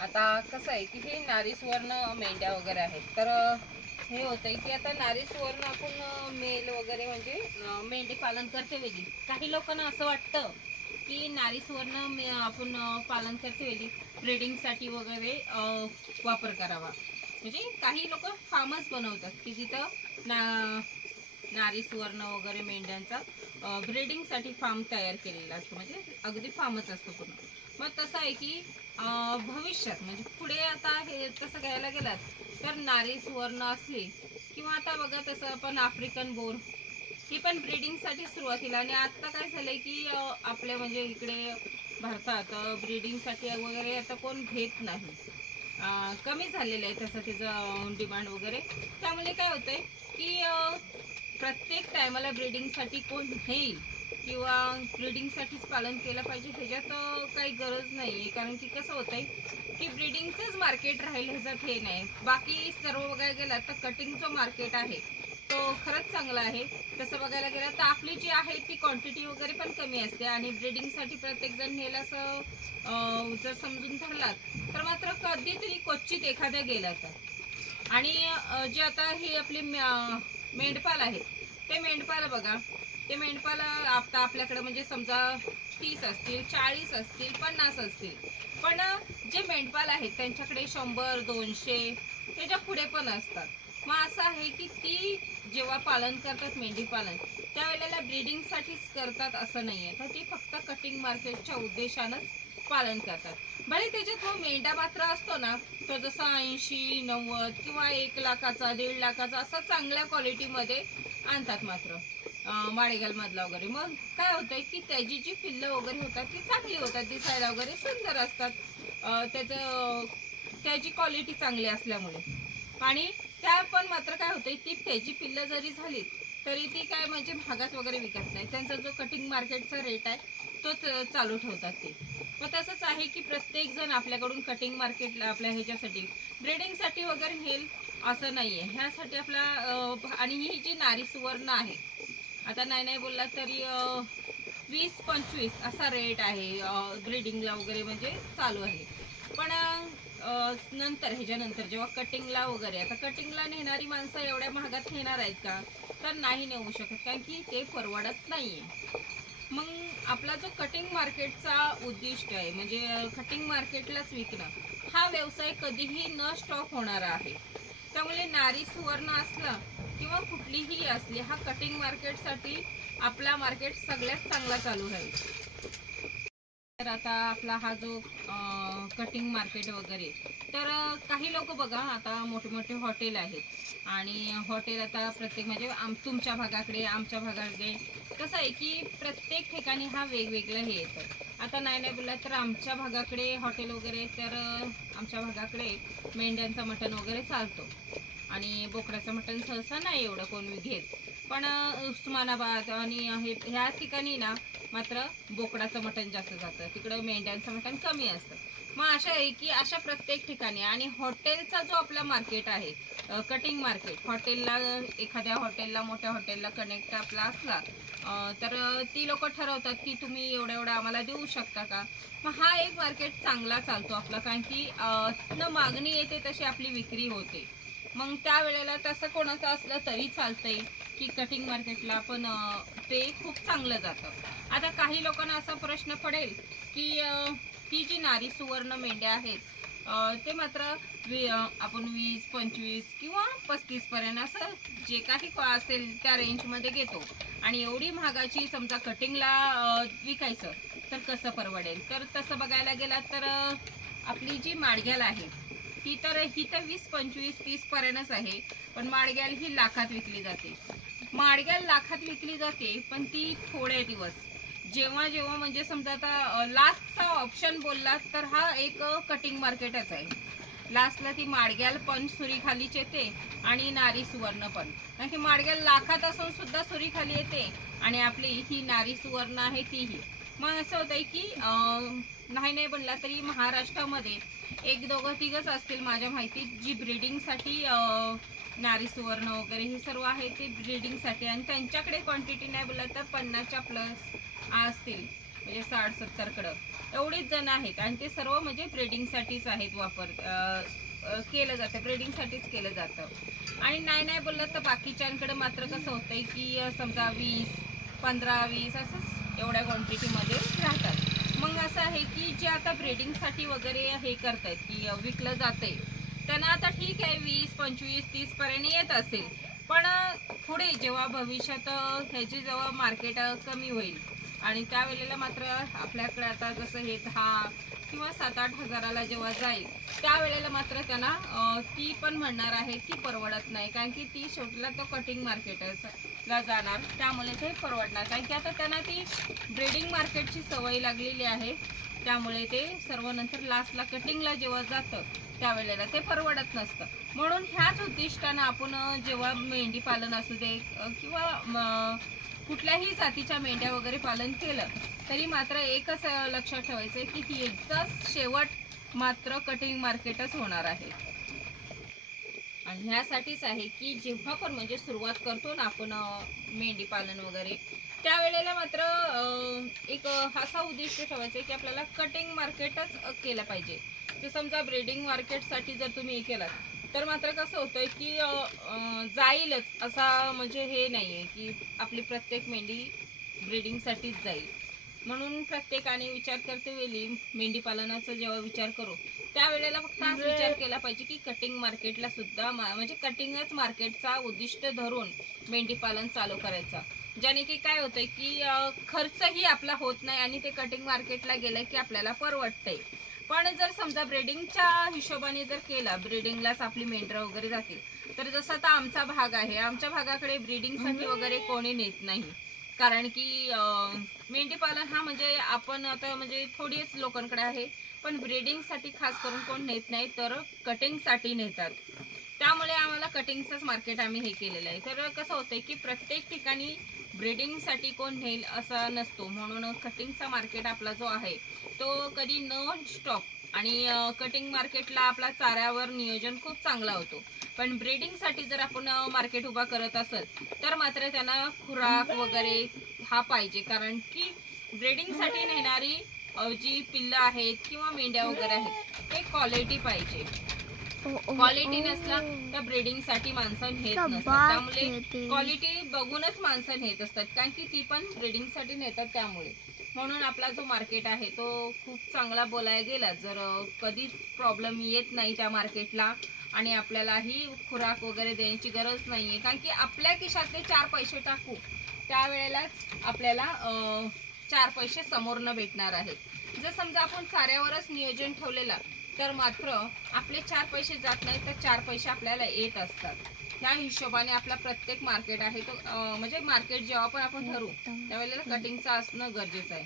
आता कसं आहे की हे नारी सुवर्ण मेंढ्या वगैरे आहेत, तर हे होतंय की आता नारी सुवर्ण आपण मेल वगैरे म्हणजे मेंढी पालन करते वेळी काही लोकांना असं वाटतं की नारी सुवर्ण आपण पालन करते वेळी ब्रीडिंगसाठी वगैरे वापर करावा. म्हणजे काही लोक फार्मच बनवतात की तिथं नारी सुवर्ण वगैरे मेंढ्यांचा ब्रीडिंगसाठी फार्म तयार केलेला असतो, म्हणजे अगदी फार्मच असतो पूर्ण. मग तसं आहे की भविष्यात म्हणजे पुढे आता हे तसं घ्यायला गेलात तर नारी सुवर्ण असली किंवा आता बघा तसं आपण आफ्रिकन बोर ही पण ब्रीडिंगसाठी सुरुवातीला, आणि आता काय झालंय की आपल्या म्हणजे इकडे भारतात ब्रीडिंगसाठी वगैरे आता कोण घेत नाही, कमी झालेलं आहे तसं त्याचं डिमांड वगैरे. त्यामुळे काय होतंय की प्रत्येक टायमाला ब्रीडिंगसाठी कोण घेईल किंवा ब्रीडिंगसाठीच पालन केलं पाहिजे ह्याच्यात काही गरज नाही आहे. कारण की कसं होतंय की ब्रीडिंगचंच मार्केट राहील ह्याच्यात हे नाही. बाकी सर्व बघायला गेलं तर कटिंगचं मार्केट आहे तो खरंच चांगला आहे. तसं बघायला गेलं तर आपली जी आहे ती क्वांटिटी वगैरे पण कमी असते, आणि ब्रीडिंगसाठी प्रत्येकजण नेला असं जर समजून धरलात तर मात्र कधीतरी क्वचित एखाद्या गेला तर. आणि जे आता हे आपले मेंढपाल आहेत ते मेंढपाल बघा, ते मेंढपाल आता आपल्याकडे म्हणजे समजा 30 असतील, 40 असतील, 50 असतील, पण जे मेंढपाल आहेत त्यांच्याकडे 100-200 त्याच्या पुढे पण असतात. मग असं आहे की ती जेव्हा पालन करतात मेंढी पालन त्यावेळेला ब्रीडिंगसाठीच करतात असं नाहीये, तर ती फक्त कटिंग मार्केटच्या उद्देशानंच पालन करतात. भले त्याच्यात तो मेंढा मात्र असतो ना तो जसा 80-90 किंवा 1 लाखाचा 1.5 लाखाचा असा चांगल्या क्वालिटीमध्ये आणतात मात्र माळेगाल मधला वगैरे. मग काय होतंय की त्याची जी पिल्लं वगैरे होतात ती चांगली होतात, दिसायला वगैरे सुंदर असतात, त्याची क्वालिटी चांगली असल्यामुळे. आणि त्या पण मात्र काय होतंय ती त्याची पिल्लं जरी झाली तरी ती काय म्हणजे महागात वगैरे विकत नाही, त्यांचा जो कटिंग मार्केटचा रेट आहे तोच चालू ठेवतात ते. मग तसंच आहे की प्रत्येक जण आपल्याकडून कटिंग मार्केटला आपल्या ह्याच्यासाठी ब्रीडिंगसाठी वगैरे नेल असं नाहीये. ह्यासाठी आपला आणि ही जी नारी सुवर्ण आहे आता नाही बोलला तरी 20-25 असा रेट आहे ब्रीडिंगला वगैरे म्हणजे चालू आहे. पण नंतर ह्याच्यानंतर जेव्हा कटिंगला वगैरे, आता कटिंगला नेणारी माणसं एवढ्या महागात नेणार आहेत का, तर नाही नेऊ शकत, कारण की ते परवडत नाहीये. मग आपला जो कटिंग मार्केटचा उद्दिष्ट आहे म्हणजे कटिंग मार्केटलाच विकणं हा व्यवसाय कधीही न स्टॉप होणारा आहे. त्यामुळे नारी सुवर्ण असलं किंवा कुठलीही असली हा कटिंग मार्केटसाठी आपला मार्केट सगळ्यात चांगला चालू राहील. तर आता आपला हा जो कटिंग मार्केट वगैरे, तर काही लोक बघा आता मोठे मोठे हॉटेल आहेत आणि हॉटेल आता प्रत्येक म्हणजे तुमच्या भागाकडे आमच्या भागाकडे कसं आहे की प्रत्येक ठिकाणी हा वेगवेगळं हे येतं. आता नाही बोलला तर आमच्या भागाकडे हॉटेल वगैरे, तर आमच्या भागाकडे मेंढ्यांचं मटण वगैरे चालतो आणि बोकडाचं मटण सहसा नाही एवढं कोण घेत. पण उस्मानाबाद आणि ह्या ठिकाणी ना मात्र बोकडाचं मटण जास्त जातं, तिकडं मेंढ्यांचं मटण कमी असतं. मग अशा आहे की अशा प्रत्येक ठिकाणी. आणि हॉटेलचा जो आपला मार्केट आहे कटिंग मार्केट, हॉटेलला एखाद्या हॉटेलला मोठ्या हॉटेलला कनेक्ट आपला असला तर ती लोक ठरवतात की तुम्ही एवढं एवढं आम्हाला देऊ शकता का. मग हा एक मार्केट चांगला चालतो आपला, कारण की न मागणी येते तशी आपली विक्री होते. मग त्यावेळेला तसं कोणाचं असलं तरी चालतंय की कटिंग मार्केटला पण ते खूप चांगलं जातं. आता काही लोकांना असा प्रश्न पडेल की ही जी नारी सुवर्ण मेंढ्या आहेत ते मात्र आपण 20-25 किंवा 35 पर्यंत असं जे काही असेल त्या रेंजमध्ये घेतो, आणि एवढी महागाची समजा कटिंगला विकायचं तर कसं परवडेल. तर तसं बघायला गेलात तर आपली जी माडग्याल आहे ही तर 20-25-30 पर्यंतच आहे, पण माडग्याल ही लाखात विकली जाते. माडग्याल लाखात विकली जाते, पण ती थोडे दिवस जेव्हा जेव्हा म्हणजे समजा आता लास्टचा ऑप्शन बोलला तर हा एक कटिंग मार्केटच आहे. लास्टला ती माडग्याल पण सुरी खालीच येते आणि नारी सुवर्ण पण, कारण की माडग्याल लाखात असून सुद्धा सुरी खाली येते आणि आपली ही नारी सुवर्ण आहे तीही. मग असं होतंय की नाही बनला तरी महाराष्ट्रामध्ये 1-2-3च असतील माझ्या माहितीत जी ब्रीडिंगसाठी नारी सुवर्ण वगैरे हे सर्व आहे ते ब्रीडिंगसाठी, आणि त्यांच्याकडे क्वांटिटी नाही बोललं तर 50च्या प्लस असतील, म्हणजे 60-70 कडं. एवढीच जण आहेत आणि ते सर्व म्हणजे ब्रीडिंगसाठीच आहेत, केलं जातं, ब्रीडिंगसाठीच केलं जातं। आणि नाही बोललं तर बाकीच्यांकडे मात्र कसं होतंय की समजा 20, 15, 20 असंच एवढ्या क्वांटिटीमध्ये राहतात। मग असं आहे की जे आता ब्रीडिंगसाठी वगैरे हे करतायत की विकलं जातंय, त्यांना आता ठीक आहे 20, 25, 30 पर्यंत येत असेल, पण पुढे जेव्हा भविष्यात ह्याची जेव्हा मार्केट कमी होईल आणि त्यावेळेला मात्र आपल्याकडे आता जसं हे 10 किंवा 7-8 हजाराला जेव्हा जाईल, त्यावेळेला मात्र त्यांना ती पण म्हणणार आहे की परवडत नाही, कारण की ती शेवटीला तो कटिंग मार्केटला जाणार, त्यामुळे ते परवडणार, कारण की आता त्यांना ती ब्रीडिंग मार्केटची सवय लागलेली आहे, त्यामुळे ते सर्व नंतर लास्टला कटिंगला जेव्हा जातं त्यावेळेला ते परवडत नसतं। म्हणून ह्याच उद्दिष्टानं आपण जेव्हा मेंढी पालन असू दे किंवा कुठल्याही जातीच्या मेंढ्या वगैरे पालन केलं तरी मात्र एकच लक्षात ठेवायचं की ह्याचा शेवट मात्र कटिंग मार्केटच होणार आहे। आणि ह्यासाठीच आहे की जेव्हा पण म्हणजे सुरुवात करतो ना आपण मेंढी पालन वगैरे, त्यावेळेला मात्र एक असा उद्दिष्ट ठेवायचं की आपल्याला कटिंग मार्केटच केलं पाहिजे। जर समजा ब्रीडिंग मार्केटसाठी जर तुम्ही हे केलात तर मात्र कसं होतंय की जाईलच असा म्हणजे हे नाहीये की आपली प्रत्येक मेंढी ब्रीडिंगसाठीच जाईल। म्हणून प्रत्येकाने विचार करते वेळी मेंढी पालनाचा जेव्हा विचार करू त्यावेळेला फक्त असा विचार केला पाहिजे की कटिंग मार्केटला सुद्धा म्हणजे कटिंगच मार्केटचा उद्दिष्ट धरून मेंढी पालन चालू करायचा, ज्याने की काय होतंय की खर्चही आपला होत नाही आणि ते कटिंग मार्केटला गेलं की आपल्याला परवडतंय। पण जर समजा ब्रीडिंगच्या हिशोबाने जर केला, ब्रीडिंगलाच आपली मेंढरं वगैरे जातील, तर जसं आता आमचा भाग आहे, आमच्या भागाकडे ब्रीडिंगसाठी वगैरे कोणी नेत नाही, कारण की मेंढी पालन हा म्हणजे आपण आता म्हणजे थोडीच लोकांकडे आहे, पण ब्रीडिंगसाठी खास करून कोण नेत नाही, तर कटिंगसाठी नेतात, त्यामुळे आम्हाला कटिंगचंच मार्केट आम्ही हे केलेलं आहे। तर कसं होतंय की प्रत्येक ठिकाणी ब्रीडिंगसाठी कोण नेईल असा नसतो, म्हणून कटिंगचा मार्केट आपला जो आहे तो कधी नॉन स्टॉप आणि कटिंग मार्केटला आपला चाऱ्यावर नियोजन खूप चांगला होतो, पण ब्रीडिंगसाठी जर आपण मार्केट उभा करत असेल तर मात्र त्यांना खुराक वगैरे हा पाहिजे, कारण की ब्रीडिंगसाठी नेणारी जी पिल्लं आहेत किंवा मेंढ्या वगैरे आहेत ते क्वालिटी पाहिजे, क्वालिटी नसला तर ब्रीडिंगसाठी माणसं नेत नसतात, त्यामुळे क्वालिटी बघूनच माणसं नेत असतात, कारण की ती पण ब्रीडिंगसाठी नेतात, त्यामुळे म्हणून आपला जो मार्केट आहे तो खूप चांगला बोलायला गेला, जर कधीच प्रॉब्लेम येत नाही त्या मार्केटला आणि आपल्यालाही खुराक वगैरे देण्याची गरज नाहीये, कारण की आपल्या खिशातले 4 पैसे टाकू त्यावेळेलाच आपल्याला 4 पैसे समोरनं भेटणार आहेत। जर समजा आपण चाऱ्यावरच नियोजन ठेवलेला तर मात्र आपले 4 पैसे जात नाही, तर 4 पैसे आपल्याला येत असतात। ह्या हिशोबाने आपला प्रत्येक मार्केट आहे तो म्हणजे मार्केट जेव्हा पण आपण ठरवू त्यावेळेला कटिंगचं असणं गरजेचं आहे।